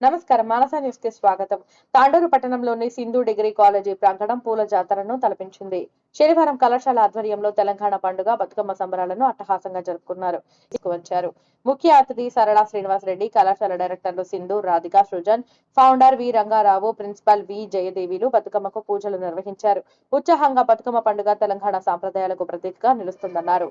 నమస్కారం. మానస న్యూస్కి స్వాగతం. తాండూరు పట్టణంలోని సింధు డిగ్రీ కాలేజీ ప్రాంగణం పూల జాతరను తలపించింది. శనివారం కళాశాల ఆధ్వర్యంలో తెలంగాణ పండుగ బతుకమ్మ సంబరాలను అట్టహాసంగా జరుపుకున్నారు. వచ్చారు ముఖ్య అతిథి సరళ శ్రీనివాసరెడ్డి కళాశాల డైరెక్టర్లు Sindhu Radhika Srujan founder V Rangarao principal V జయదేవిలు బతుకమ్మకు పూజలు నిర్వహించారు. ఉత్సాహంగా బతుకమ్మ పండుగ తెలంగాణ సాంప్రదాయాలకు ప్రతీకగా నిలుస్తుందన్నారు.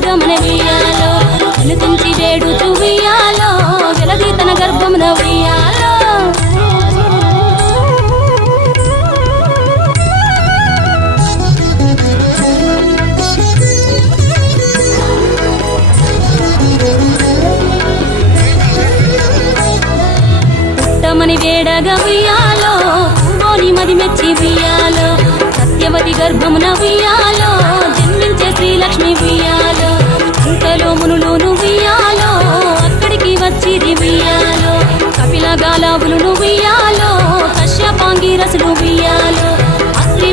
పలికి వరమడుగమన ఉయ్యాలో వినుతించి వేడుచు ఉయ్యాలో వెలది తన గర్భమున ఉయ్యాలో పుట్టమని వేడగా ఉయ్యాలో పూగోని మది మెచ్చి ఉయ్యాలో సత్యవతి గర్భమున ఉయ్యాలో జన్మించే శ్రీలక్ష్మి ఉయ్యాలో. కపిల గాలావులు ఉయ్యాలో కశ్యపాంగి రసులు ఇయ్యాలో అస్త్రి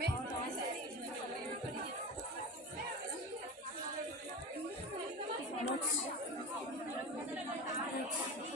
Thank you.